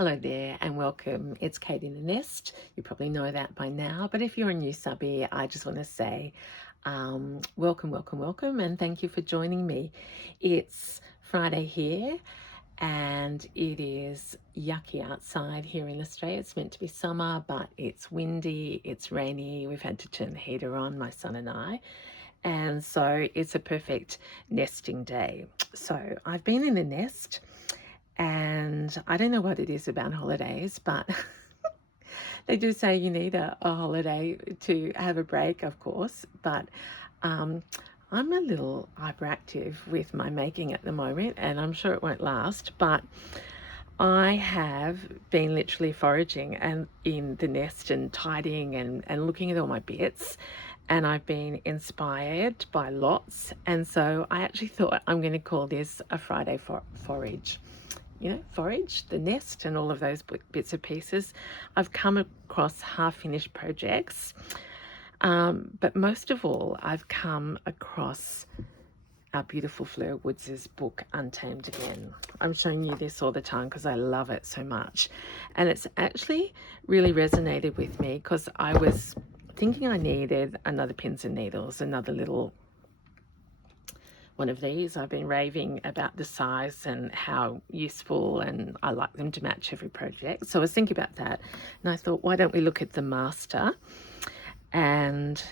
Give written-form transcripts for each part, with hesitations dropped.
Hello there and welcome. It's Kate in the Nest. You probably know that by now, but if you're a new subby, I just want to say welcome, welcome, and thank you for joining me. It's Friday here and it is yucky outside here in Australia. It's meant to be summer, but it's windy, it's rainy. We've had to turn the heater on, my son and I. And so it's a perfect nesting day. So I've been in the nest. And I don't know what it is about holidays, but they do say you need a holiday to have a break, of course. But I'm a little hyperactive with my making at the moment, and I'm sure it won't last. But I have been literally foraging and in the nest and tidying and looking at all my bits. And I've been inspired by lots. And so I actually thought I'm going to call this a Friday forage. Forage, the nest, and all of those bits and pieces. I've come across half-finished projects, but most of all, I've come across our beautiful Fleur Woods' book, Untamed Again. I'm showing you this all the time because I love it so much. And it's actually really resonated with me because I was thinking I needed another pins and needles, another little one of these. I've been raving about the size and how useful, and I like them to match every project. So I was thinking about that, and I thought, why don't we look at the master? And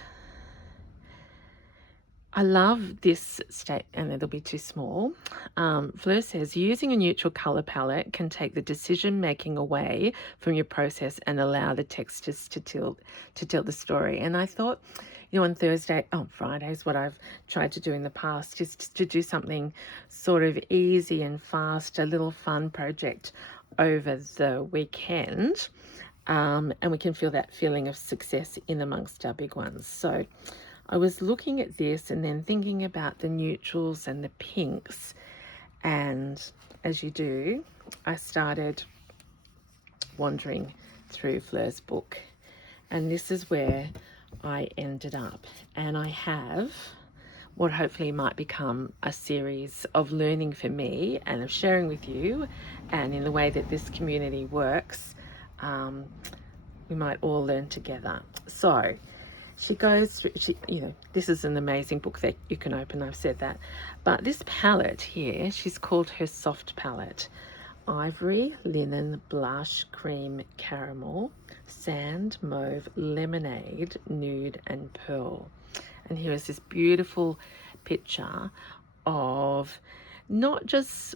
I love this state, and it'll be too small. Fleur says, using a neutral color palette can take the decision making away from your process and allow the textures to tell the story. And I thought, on Fridays, what I've tried to do in the past is to do something sort of easy and fast, a little fun project over the weekend. And we can feel that feeling of success in amongst our big ones. So I was looking at this and then thinking about the neutrals and the pinks. And as you do, I started wandering through Fleur's book. And this is where I ended up. And I have what hopefully might become a series of learning for me and of sharing with you. And in the way that this community works, we might all learn together. So she goes through, this is an amazing book that you can open, I've said that. But this palette here, she's called her soft palette. Ivory, linen, blush, cream, caramel, sand, mauve, lemonade, nude, and pearl. And here is this beautiful picture of not just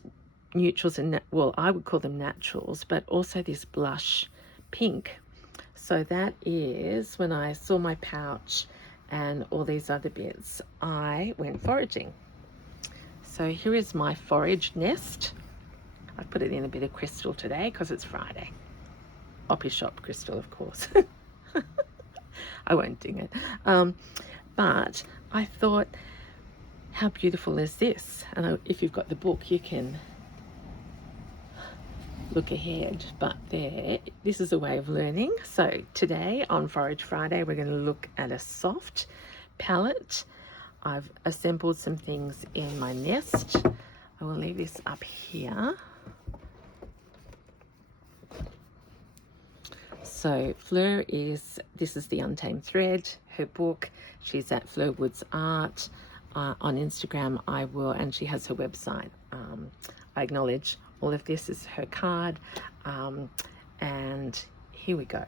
neutrals and, I would call them naturals, but also this blush pink. So that is when I saw my pouch and all these other bits, I went foraging. So here is my forage nest. I put it in a bit of crystal today because it's Friday. Oppie shop crystal, of course. I won't ding it. But I thought, how beautiful is this? And if you've got the book, you can look ahead, but this is a way of learning. So today on Forage Friday, we're going to look at a soft palette. I've assembled some things in my nest. I will leave this up here. So Fleur this is the Untamed Thread, her book. She's at Fleur Woods Art on Instagram. And she has her website. I acknowledge all of this is her card. And here we go.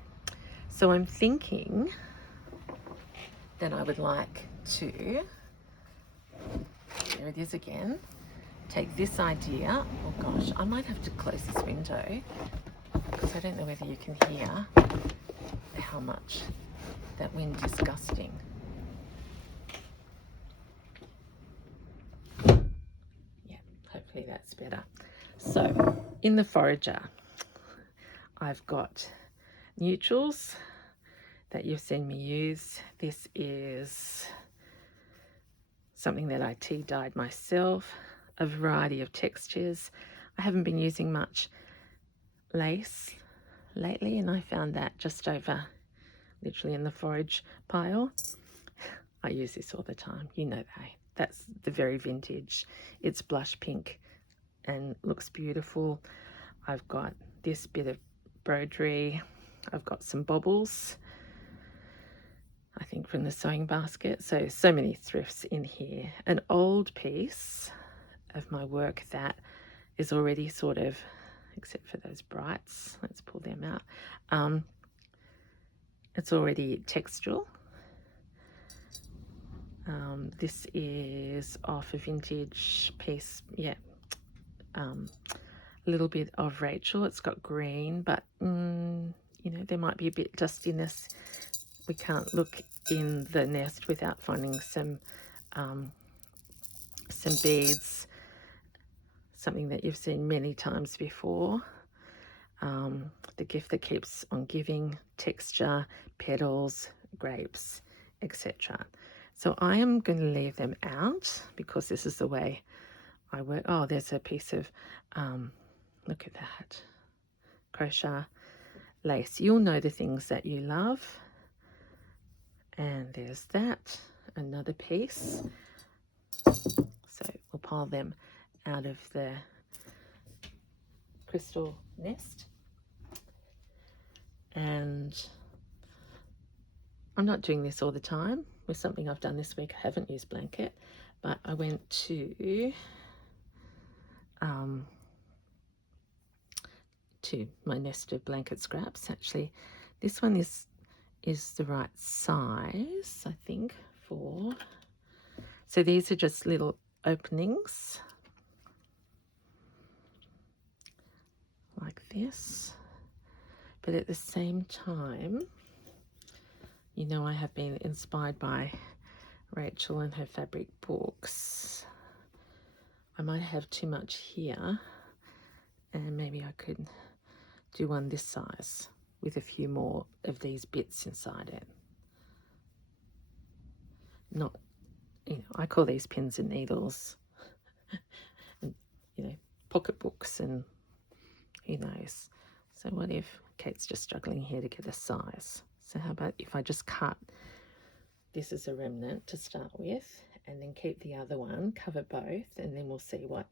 So I'm thinking that I would like to, there it is again, take this idea. Oh gosh, I might have to close this window because I don't know whether you can hear how much that wind is gusting. Yeah, hopefully that's better. So in the forager, I've got neutrals that you've seen me use. This is something that I tea dyed myself, a variety of textures. I haven't been using much lace lately, and I found that just over literally in the forage pile. I use this all the time, that's the very vintage. It's blush pink and looks beautiful. I've got this bit of broderie. I've got some bobbles, I think from the sewing basket. So many thrifts in here. An old piece of my work that is already sort of, except for those brights, let's pull them out. It's already textural. This is off a vintage piece, yeah. A little bit of Rachel. It's got green, but you know, there might be a bit of dustiness. We can't look in the nest without finding some beads, something that you've seen many times before. The gift that keeps on giving, texture, petals, grapes, etc. So I am going to leave them out because this is the way I work. Oh, there's a piece of, look at that, crochet lace. You'll know the things that you love. And there's that, another piece. So we'll pile them out of the crystal nest. And I'm not doing this all the time. With something I've done this week, I haven't used blanket, but I went to my nest of blanket scraps. Actually, this one is the right size, I think, for. So these are just little openings like this. But at the same time, you know, I have been inspired by Rachel and her fabric books. I might have too much here, and maybe I could do one this size with a few more of these bits inside it. Not, you know, I call these pins and needles, and, you know, pocketbooks, and who knows. So what if Kate's just struggling here to get a size? So how about if I just cut this as a remnant to start with, and then keep the other one, cover both, and then we'll see what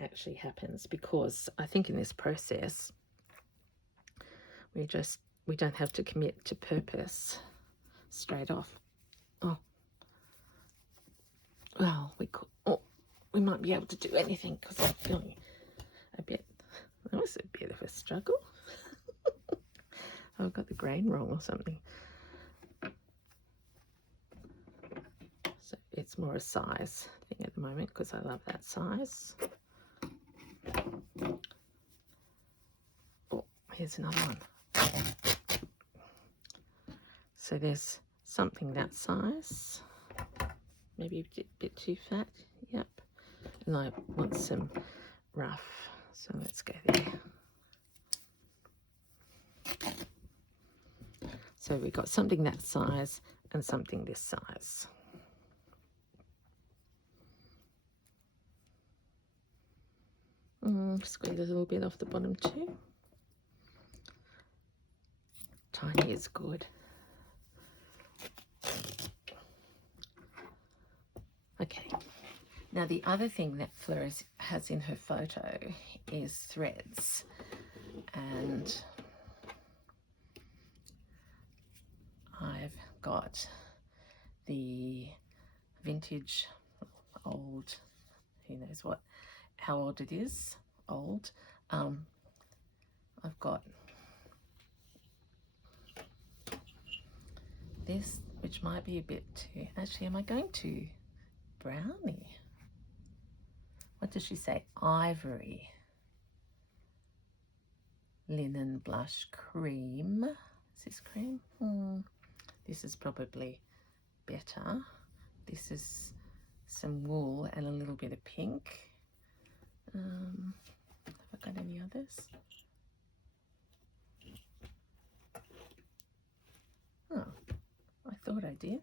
actually happens. Because I think in this process, we don't have to commit to purpose straight off. Oh, well, we might be able to do anything because I'm feeling a bit. That was a bit of a struggle. I've got the grain wrong or something. So it's more a size thing at the moment because I love that size. Oh, here's another one. So there's something that size, maybe a bit too fat, yep. And I want some rough, so let's go there. So we've got something that size and something this size. Squeeze a little bit off the bottom too. Tiny is good. Okay, now the other thing that Fleur has in her photo is threads, and I've got the vintage, old, who knows what, how old it is, old. I've got this, which might be a bit too, actually, am I going to brownie? What does she say? Ivory. Linen blush cream. Is this cream? This is probably better. This is some wool and a little bit of pink. Have I got any others? Oh, I thought I did.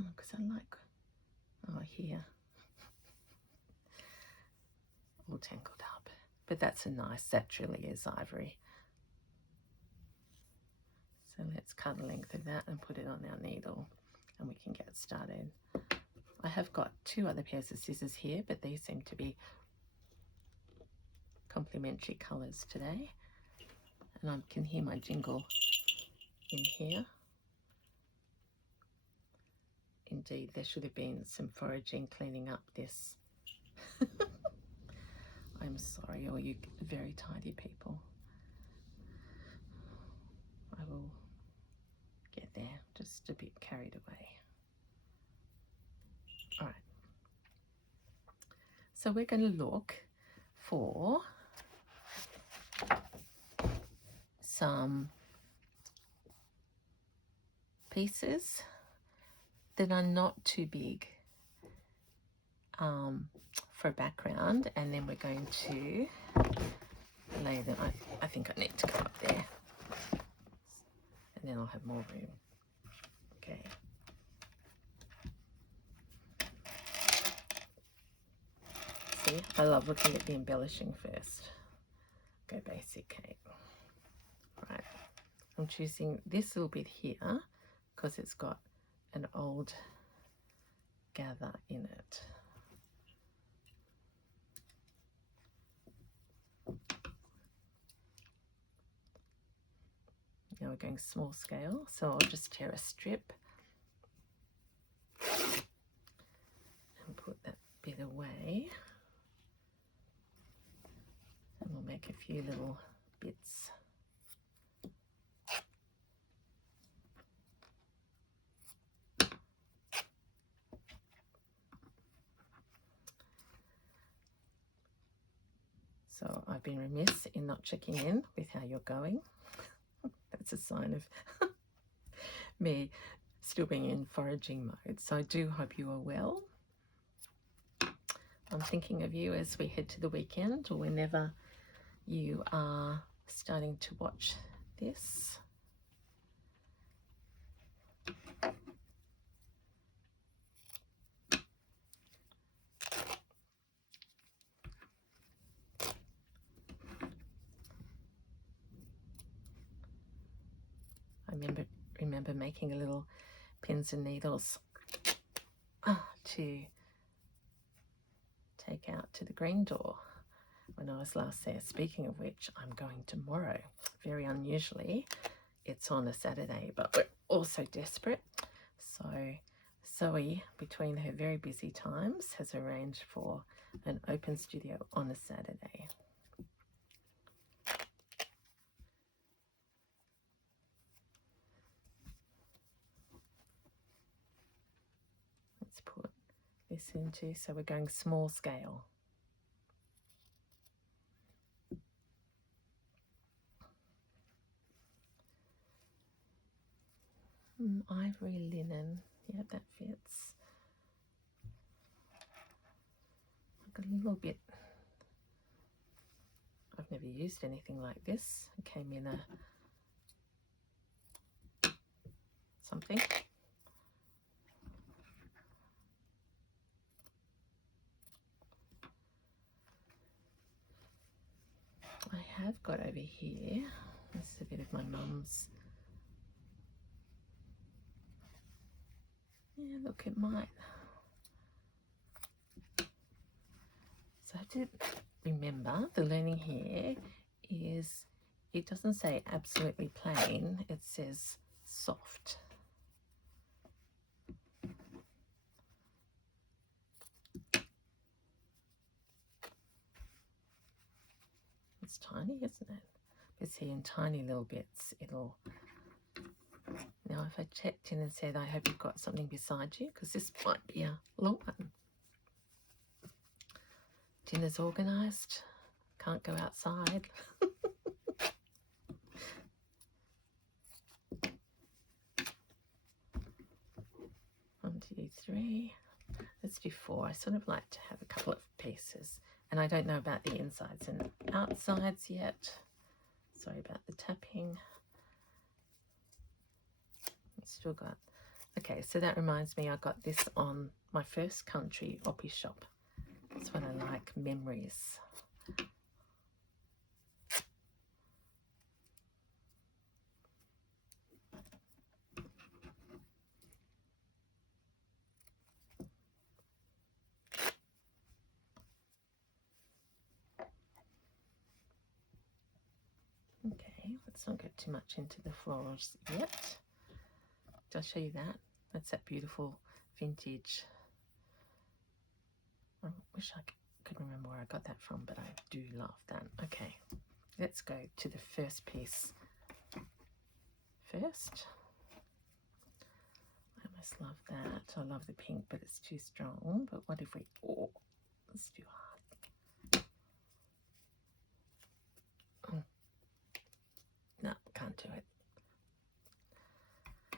Oh, because I like, oh, here. All tangled up. But that's a nice, that truly is ivory. So let's cut a length of that and put it on our needle, and we can get started. I have got 2 other pairs of scissors here, but these seem to be complementary colours today. And I can hear my jingle in here. Indeed, there should have been some foraging cleaning up this. I'm sorry, all you very tidy people. I will get there, just a bit carried away. All right. So we're going to look for some pieces that are not too big for a background, and then we're going to lay them. I think I need to go up there, and then I'll have more room. Okay. See, I love looking at the embellishing first. Go basic, Kate. Right, I'm choosing this little bit here because it's got an old gather in it. Now we're going small scale, so I'll just tear a strip and put that bit away, and we'll make a few little bits. So I've been remiss in not checking in with how you're going. That's a sign of me still being in foraging mode. So I do hope you are well. I'm thinking of you as we head to the weekend, or whenever you are starting to watch this. I remember making a little pins and needles to take out to the green door when I was last there. Speaking of which, I'm going tomorrow. Very unusually, it's on a Saturday, but we're also desperate. So Zoe, between her very busy times, has arranged for an open studio on a Saturday. Let's put this into, so we're going small scale. Ivory linen, yeah, that fits. I've got a little bit, I've never used anything like this. It came in a something. I have got over here, this is a bit of my mum's. Yeah, look, it might. So I have to remember, the learning here is it doesn't say absolutely plain, it says soft. It's tiny, isn't it? But see, in tiny little bits, it'll... Now, if I checked in and said, I hope you've got something beside you, because this might be a long one. Dinner's organised. Can't go outside. 1, 2, 3. Let's do 4. I sort of like to have a couple of pieces. And I don't know about the insides and outsides yet. Sorry about the tapping. Still got... Okay, so that reminds me, I got this on my first country oppie shop. That's what I like, memories. Okay, let's not get too much into the florals yet. Did I show you that? That's that beautiful vintage. I wish I could remember where I got that from, but I do love that. Okay, let's go to the first piece first. I almost love that. I love the pink, but it's too strong. But what if we, oh, it's too hard. Oh. No, can't do it. I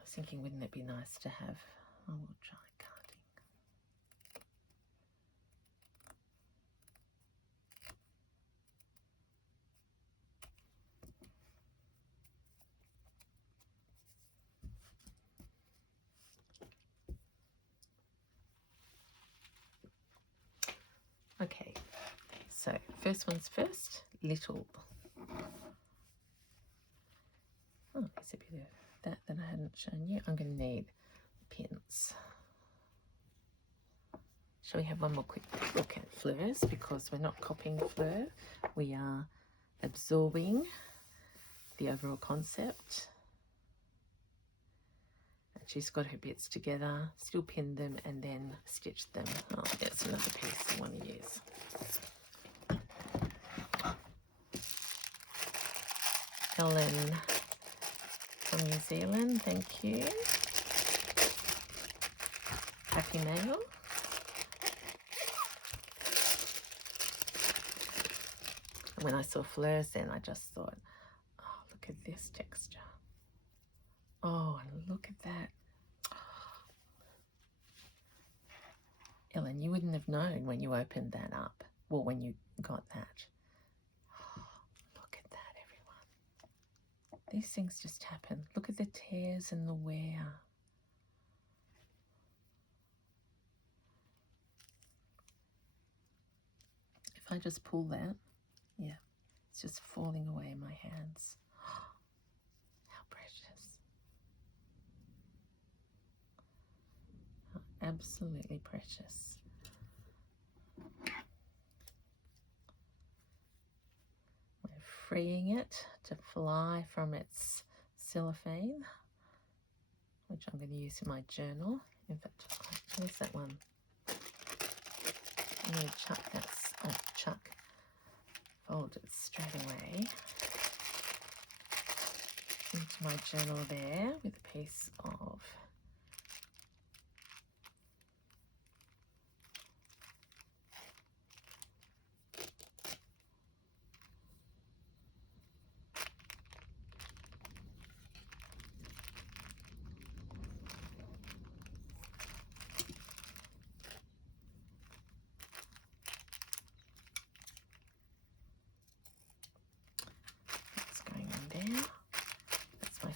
was thinking, wouldn't it be nice to have, oh, we'll try carding. Okay, so first one's first, little. Oh, there's a bit of that I hadn't shown you. I'm going to need pins. Shall we have one more quick look at Fleur's, because we're not copying Fleur, we are absorbing the overall concept. And she's got her bits together, still pinned them and then stitched them. Oh, that's another piece I want to use. Ellen from New Zealand, thank you. Happy mail. When I saw Fleur's then, I just thought, oh, look at this texture. Oh, and look at that. Ellen, you wouldn't have known when you opened that up. Well, when you got that. Oh, look at that, everyone. These things just happen. Look at the tears and the wear. If I just pull that, yeah, it's just falling away in my hands. How precious. How absolutely precious. We're freeing it to fly from its cellophane, which I'm going to use in my journal. In fact, where's that one? I'm going to chuck that, fold it straight away into my journal there with a piece of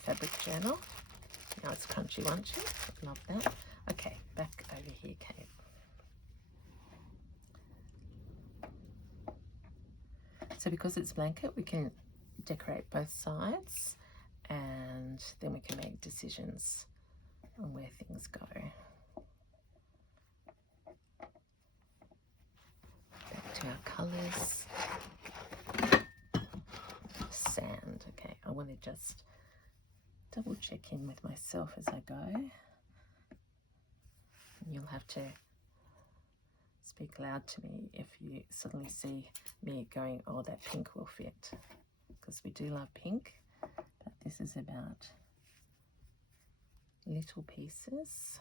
fabric journal. Now it's crunchy munchy. Love that. Okay, back over here, Kate. So because it's blanket, we can decorate both sides and then we can make decisions on where things go. Back to our colours. Sand. Okay, I want to just double check in with myself as I go. You'll have to speak loud to me if you suddenly see me going, oh, that pink will fit, because we do love pink, but this is about little pieces.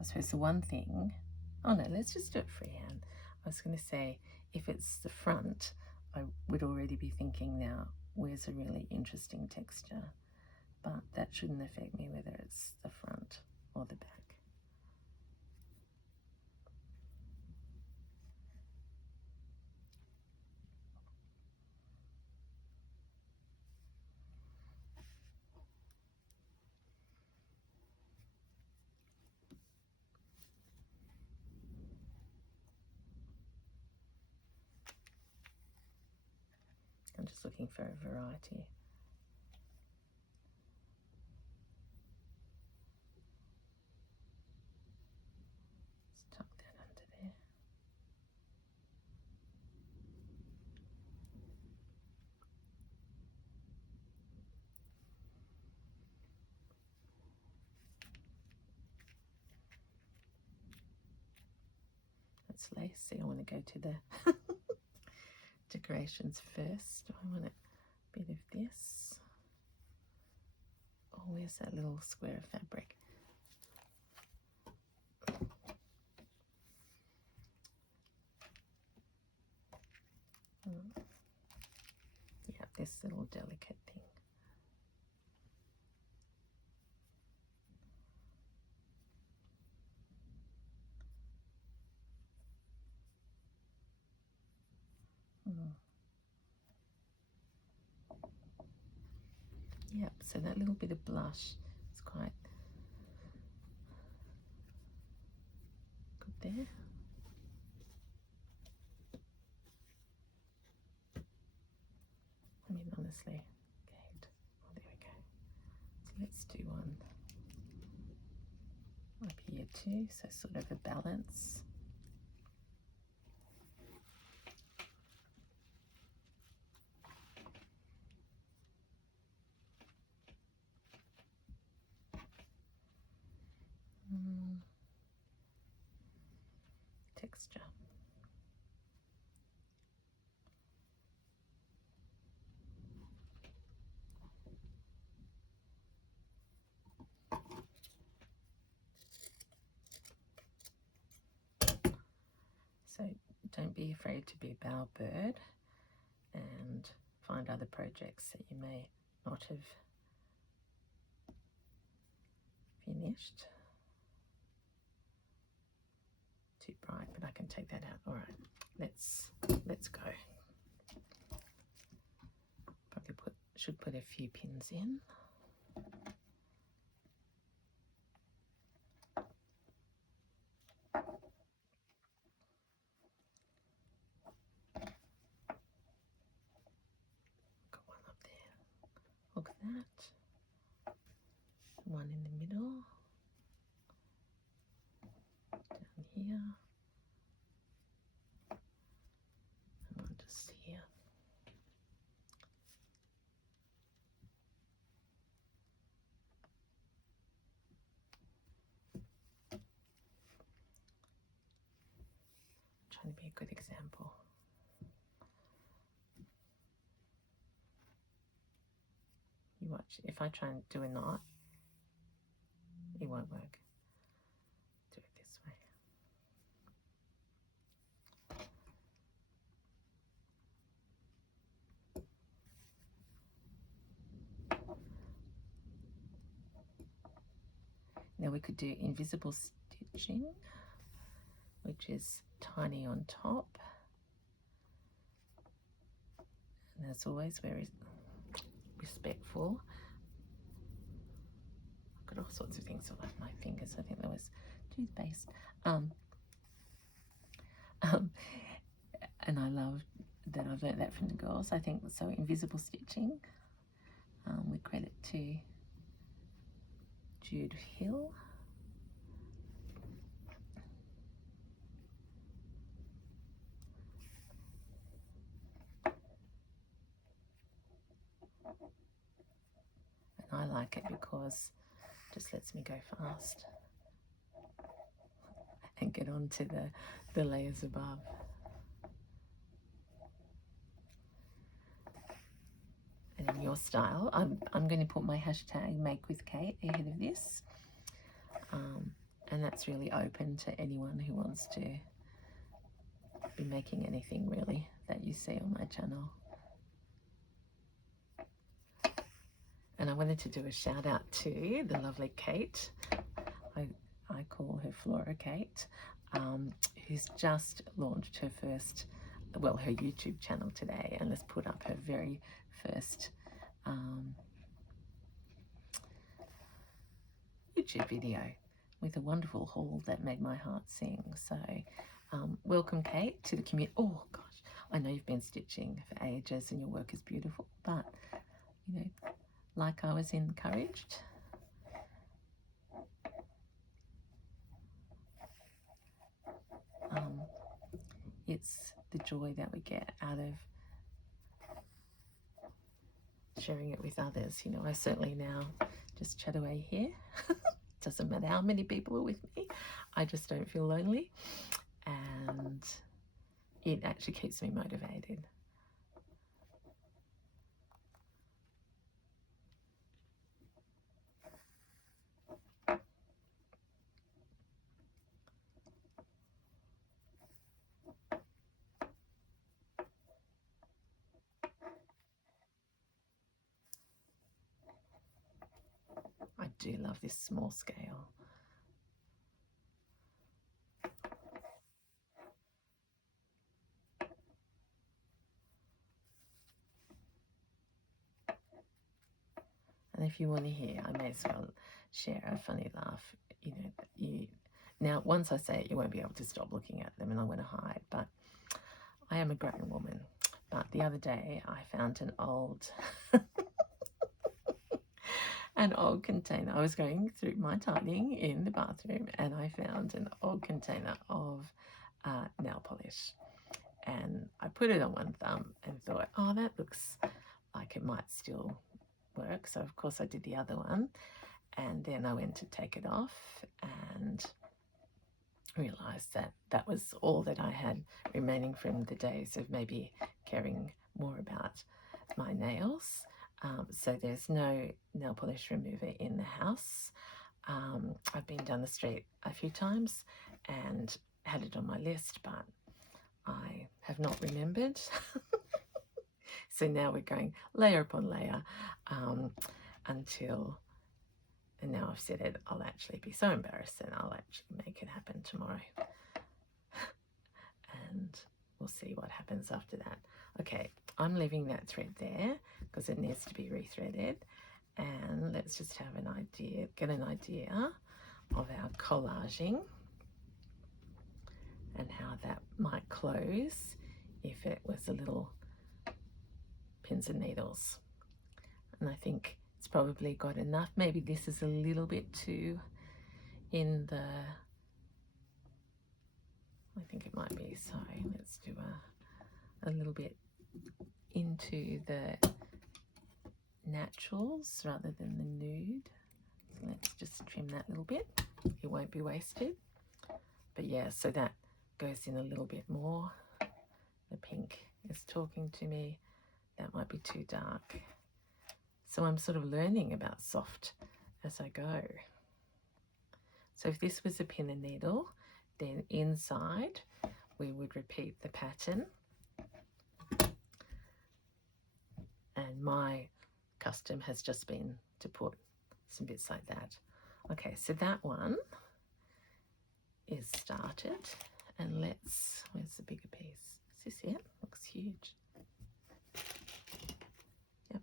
I suppose the one thing, oh no, let's just do it freehand. I was going to say, if it's the front, I would already be thinking now, where's a really interesting texture? But that shouldn't affect me whether it's the front or the back. I'm just looking for a variety. Let's tuck that under there. That's lace. I want to go to the decorations first. I want a bit of this. Oh, where's that little square of fabric? Yeah, this little delicate thing. Yep, so that little bit of blush is quite good there. I mean, honestly, Kate. Oh, there we go. So let's do one up here too, so sort of a balance. Texture. So don't be afraid to be a bowerbird and find other projects that you may not have finished. Too bright, but I can take that out. All right, let's go. Probably should put a few pins in. Got one up there. Look at that. One in the middle. Down here. And one just here. Trying to be a good example. You watch, if I try and do a knot, it won't work. Do it this way. Now we could do invisible stitching, which is tiny on top. And as always, very respectful. I've got all sorts of things on my fingers. I think there was toothpaste. And I love that I've learned that from the girls. I think so. Invisible stitching, with credit to Jude Hill. And I like it because it just lets me go fast and get on to the layers above. And in your style, I'm going to put my hashtag Make with Kate ahead of this. And that's really open to anyone who wants to be making anything really that you see on my channel. And I wanted to do a shout out to the lovely Kate. I call her Flora Kate, who's just launched her first, well, her YouTube channel today, and has put up her very first YouTube video with a wonderful haul that made my heart sing. So welcome, Kate, to the community. Oh gosh, I know you've been stitching for ages and your work is beautiful, but you know, like I was encouraged, it's the joy that we get out of sharing it with others. You know, I certainly now just chat away here. Doesn't matter how many people are with me, I just don't feel lonely, and it actually keeps me motivated. I do love this small scale. And if you want to hear, I may as well share a funny laugh. You know, now once I say it, you won't be able to stop looking at them, and I want to hide. But I am a grown woman. But the other day, I found an old container. I was going through my tidying in the bathroom, and I found an old container of nail polish. And I put it on one thumb and thought, oh, that looks like it might still work. So of course I did the other one, and then I went to take it off and realized that that was all that I had remaining from the days of maybe caring more about my nails. So there's no nail polish remover in the house. I've been down the street a few times and had it on my list, but I have not remembered. So now we're going layer upon layer until, and now I've said it, I'll actually be so embarrassed and I'll actually make it happen tomorrow. And we'll see what happens after that. Okay, I'm leaving that thread there because it needs to be rethreaded. And let's just have an idea, get an idea of our collaging and how that might close if it was a little pins and needles. And I think it's probably got enough. Maybe this is a little bit too in the, I think it might be, so let's do a little bit into the naturals rather than the nude. So let's just trim that little bit. It won't be wasted. But yeah, so that goes in a little bit more. The pink is talking to me. That might be too dark. So I'm sort of learning about soft as I go. So if this was a pin and needle, then inside we would repeat the pattern. And my custom has just been to put some bits like that. Okay, so that one is started. And let's, where's the bigger piece? Is this it? Looks huge. Yep.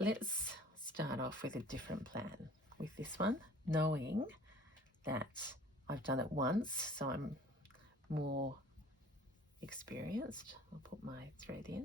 Let's start off with a different plan with this one, knowing that I've done it once, so I'm more experienced. I'll put my thread in.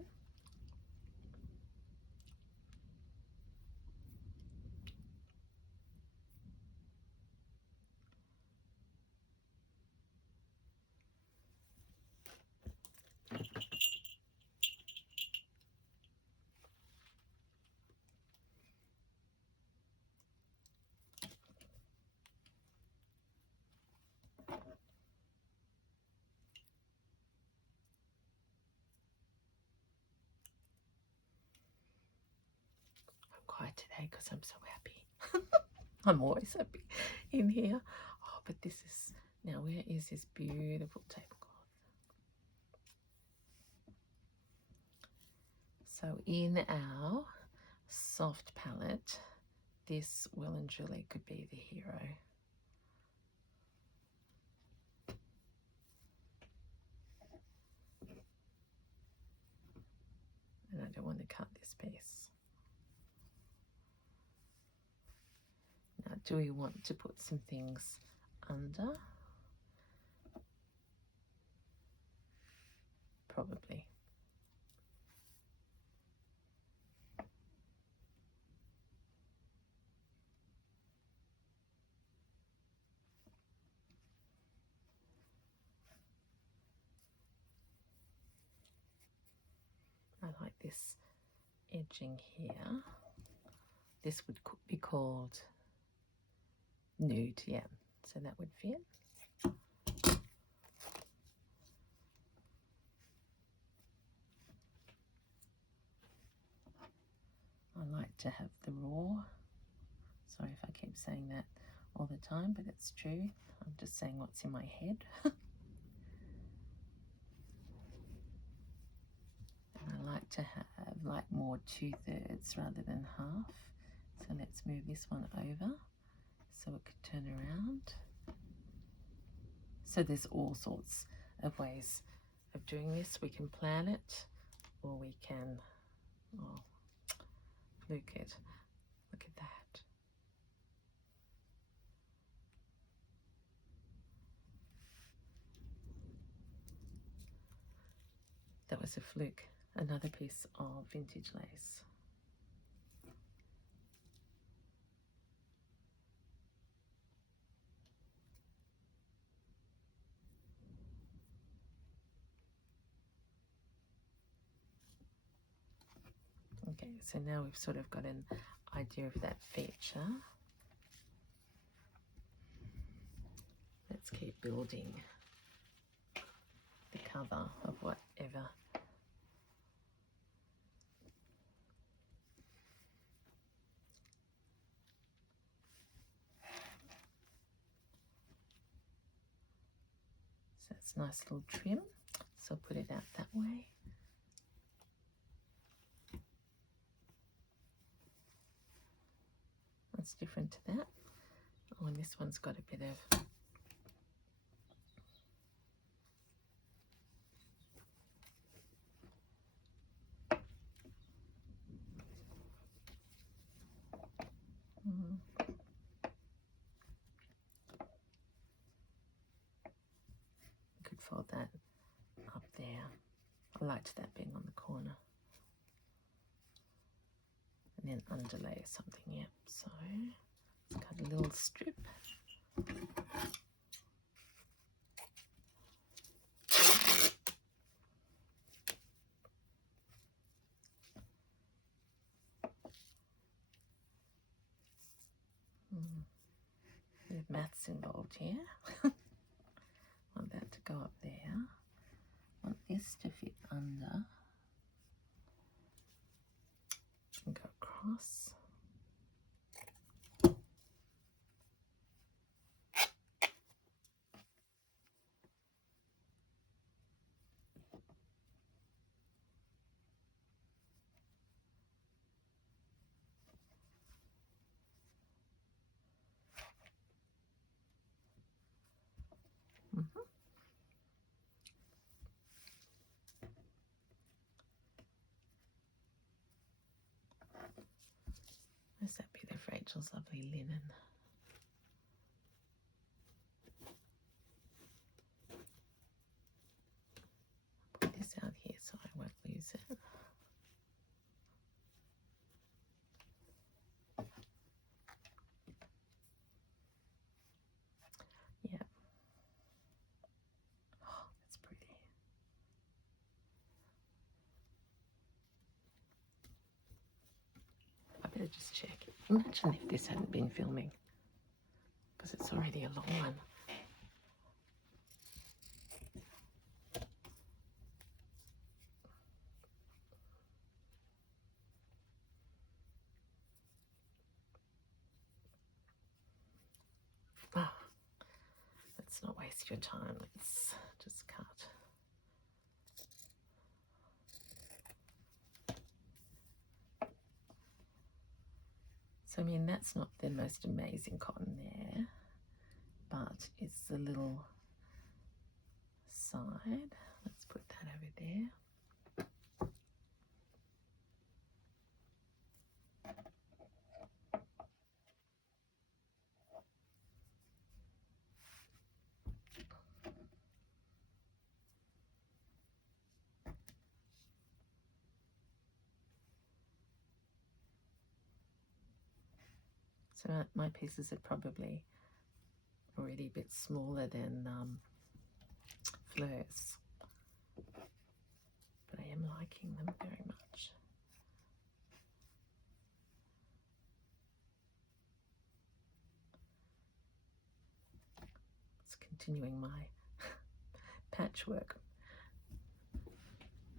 Quiet today because I'm so happy. I'm always happy in here. Oh, but this is, now where is this beautiful tablecloth? So in our soft palette, this well and truly could be the hero. And I don't want to cut this piece. Now, do we want to put some things under? probably. I like this edging here. This would be called nude, yeah, so that would fit. I like to have the raw. Sorry if I keep saying that all the time, but it's true. I'm just saying what's in my head. And I like to have like more 2/3 rather than half. So let's move this one over so it could turn around. So there's all sorts of ways of doing this. We can plan it, or we can, oh, look at that. That was a fluke, another piece of vintage lace. Okay, so now we've sort of got an idea of that feature. Let's keep building the cover of whatever. So it's a nice little trim, so I'll put it out that way. That's different to that. Oh, and this one's got a bit of could fold that up there. I liked that being on the corner. And then underlay something, yep. So let's cut a little strip. Bit of maths involved here. Want that to go up there. Want this to fit under and go across. There's that bit of Rachel's lovely linen. Put this out here so I won't lose it. Yeah. Oh, that's pretty. I better just check. Imagine if this hadn't been filming, because it's already a long one. Oh, let's not waste your time. Let's just cut. So, I mean, that's not the most amazing cotton there, but it's the little side. Let's put that over there. So my pieces are probably already a bit smaller than Fleur's, but I am liking them very much. It's continuing my patchwork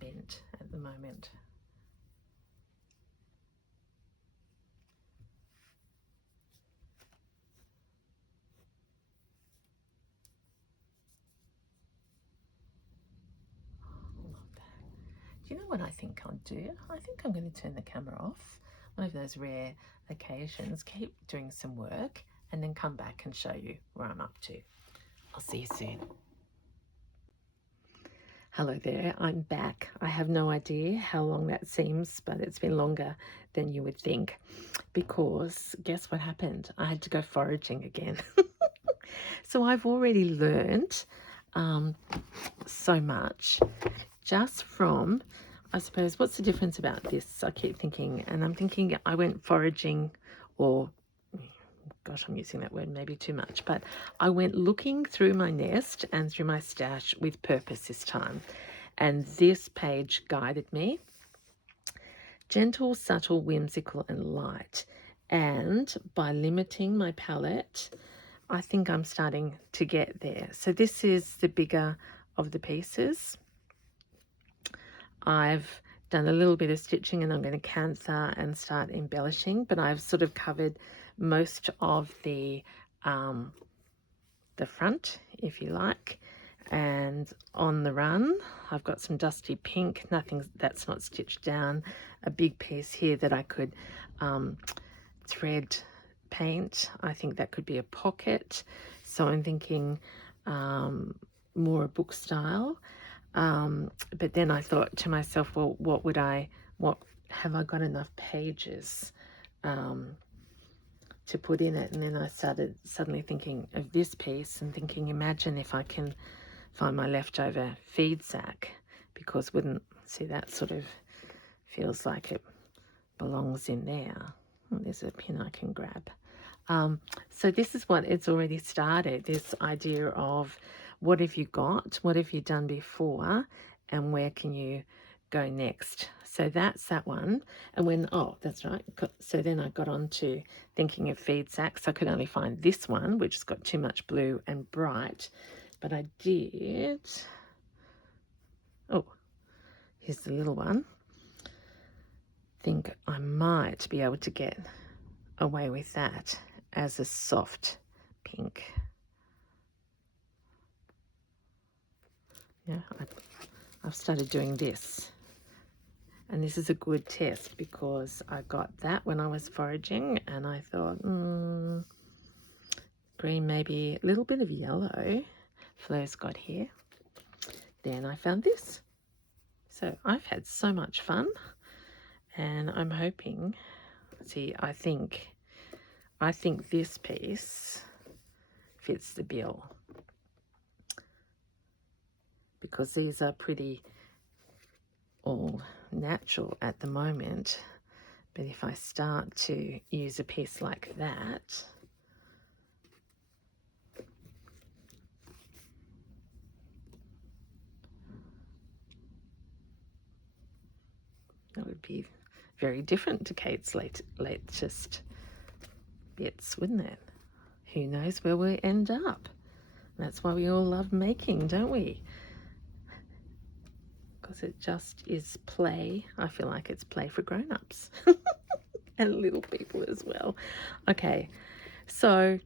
bent at the moment. Do you know what I think I'll do? I think I'm going to turn the camera off. One of those rare occasions, keep doing some work and then come back and show you where I'm up to. I'll see you soon. Hello there, I'm back. I have no idea how long that seems, but it's been longer than you would think, because guess what happened? I had to go foraging again. So I've already learned so much just from, I suppose, what's the difference about this? I keep thinking, and I'm thinking I went foraging, or gosh, I'm using that word maybe too much, but I went looking through my nest and through my stash with purpose this time. And this page guided me. Gentle, subtle, whimsical, and light. And by limiting my palette, I think I'm starting to get there. So this is the bigger of the pieces. I've done a little bit of stitching and I'm going to cancer and start embellishing, but I've sort of covered most of the front, if you like. And on the run, I've got some dusty pink, nothing that's not stitched down, a big piece here that I could thread paint. I think that could be a pocket. So I'm thinking more a book style. But then I thought to myself, well, what have I got enough pages to put in it? And then I started suddenly thinking of this piece and thinking, imagine if I can find my leftover feed sack, because wouldn't, see, that sort of feels like it belongs in there. Oh, there's a pin I can grab. So this is what it's already started, this idea of what have you got, what have you done before, and where can you go next. So that's that one. And when, oh, that's right. So then I got on to thinking of feed sacks. I could only find this one, which has got too much blue and bright. But I did, oh, here's the little one. Think I might be able to get away with that as a soft pink. Yeah, I've started doing this. And this is a good test because I got that when I was foraging and I thought, green, maybe a little bit of yellow. Fleur's got here. Then I found this. So I've had so much fun and I'm hoping, see, I think this piece fits the bill because these are pretty all natural at the moment. But if I start to use a piece like that, that would be very different to Kate's latest bits, wouldn't it? Who knows where we'll end up? That's why we all love making, don't we? Because it just is play. I feel like it's play for grown-ups and little people as well. Okay, so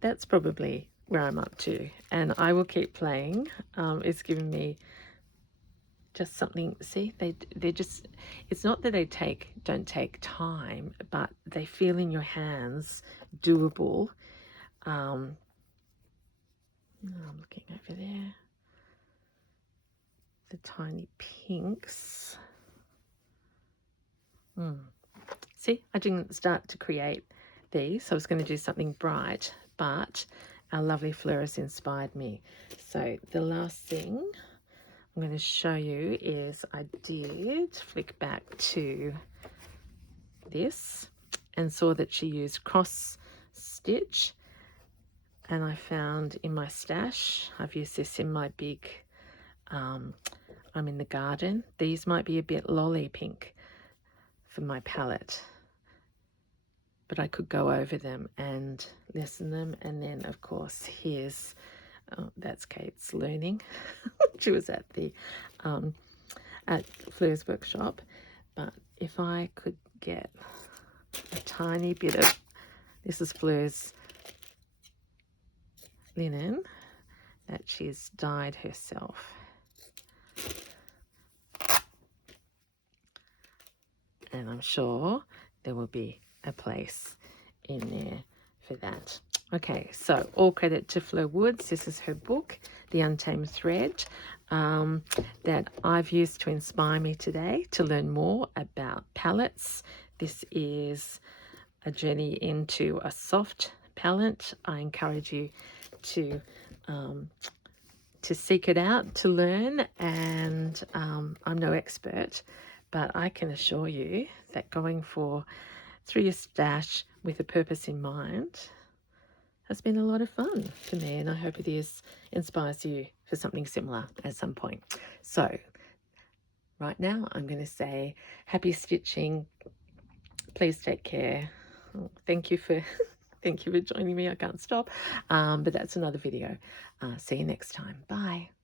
that's probably where I'm up to, and I will keep playing. It's given me just something. See, they're just, it's not that they don't take time, but they feel in your hands doable. I'm looking over there, the tiny pinks. See, I didn't start to create these. I was going to do something bright, but our lovely Fleur has inspired me. So the last thing I'm going to show you is I did flick back to this, and saw that she used cross stitch, and I found in my stash, I've used this in my big, I'm in the garden. These might be a bit lolly pink for my palette, but I could go over them and lessen them. And then of course here's, that's Kate's learning. She was at the at Fleur's workshop. But if I could get a tiny bit of, this is Fleur's linen that she's dyed herself. And I'm sure there will be a place in there for that. Okay, so all credit to Fleur Woods. This is her book, The Untamed Thread, that I've used to inspire me today to learn more about palettes. This is a journey into a soft palette. I encourage you to seek it out, to learn, and I'm no expert, but I can assure you that going through your stash with a purpose in mind has been a lot of fun for me, and I hope it inspires you for something similar at some point. So right now I'm going to say happy stitching. Please take care. Thank you for thank you for joining me. I can't stop, but that's another video. See you next time. Bye.